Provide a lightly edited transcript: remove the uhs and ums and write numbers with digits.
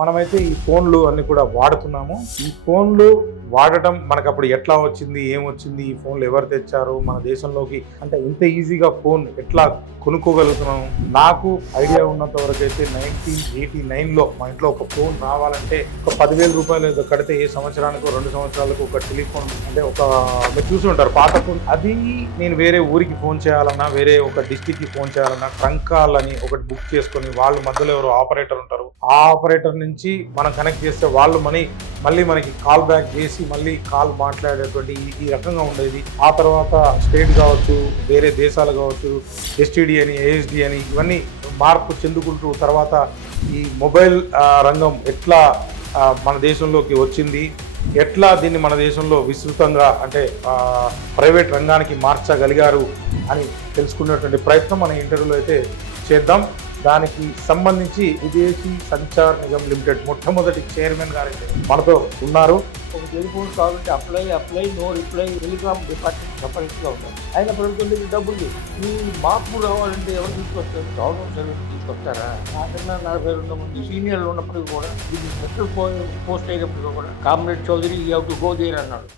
మనమైతే ఈ ఫోన్లు అన్ని కూడా వాడుతున్నాము. ఈ ఫోన్లు వాడటం మనకు అప్పుడు ఎట్లా వచ్చింది, ఏమొచ్చింది, ఈ ఫోన్లు ఎవరు తెచ్చారు మన దేశంలోకి, అంటే ఇంత ఈజీగా ఫోన్ ఎట్లా కొనుక్కోగలుగుతున్నాం. నాకు ఐడియా ఉన్నంత వరకు అయితే 1989లో మా ఇంట్లో ఒక ఫోన్ రావాలంటే ఒక 10,000 రూపాయలు ఏదో కడితే ఏ సంవత్సరానికి 2 సంవత్సరాలకు ఒక టెలిఫోన్, అంటే ఒక మీరు చూసి ఉంటారు పాత ఫోన్. అది నేను వేరే ఊరికి ఫోన్ చేయాలన్నా, వేరే ఒక డిస్టిక్ కి ఫోన్ చేయాలన్నా ట్రంక్ కాల్ అని ఒకటి బుక్ చేసుకొని, వాళ్ళు మధ్యలో ఎవరో ఆపరేటర్ ఉంటారు, ఆ ఆపరేటర్ నుంచి మనం కనెక్ట్ చేస్తే వాళ్ళు మళ్ళీ మనకి కాల్ బ్యాక్ చేసి మళ్ళీ కాల్ మాట్లాడేటువంటి ఈ రకంగా ఉండేది. ఆ తర్వాత స్టేట్ కావచ్చు, వేరే దేశాలు కావచ్చు, ఎస్టీడీ అని, ఏఎస్డి అని, ఇవన్నీ మార్పు చెందుకుంటూ తర్వాత ఈ మొబైల్ రంగం ఎట్లా మన దేశంలోకి వచ్చింది, ఎట్లా దీన్ని మన దేశంలో విస్తృతంగా అంటే ప్రైవేట్ రంగానికి మార్చగలిగారు అని తెలుసుకునేటువంటి ప్రయత్నం మన ఇంటర్వ్యూలో అయితే చేద్దాం. దానికి సంబంధించి విదేశీ సంచార్ నిగమ్ లిమిటెడ్ మొట్టమొదటి చైర్మన్ గారు మనతో ఉన్నారు. ఒక టెలిఫోన్ కావాలంటే apply no reply telecom department సపరేట్గా ఉంటుంది. అయిన ప్రభుత్వం డబ్బులు లేదు. మీ మార్పు రావాలంటే ఎవరు తీసుకొస్తారు? గవర్నమెంట్ సర్వీస్ తీసుకొస్తారా? నాకన్నా 42 మంది సీనియర్లు ఉన్నప్పటికీ కూడా ఇది సెంట్రల్ పోస్ట్ అయినప్పటికీ కూడా comrade Chowdary you have to go there అన్నాడు.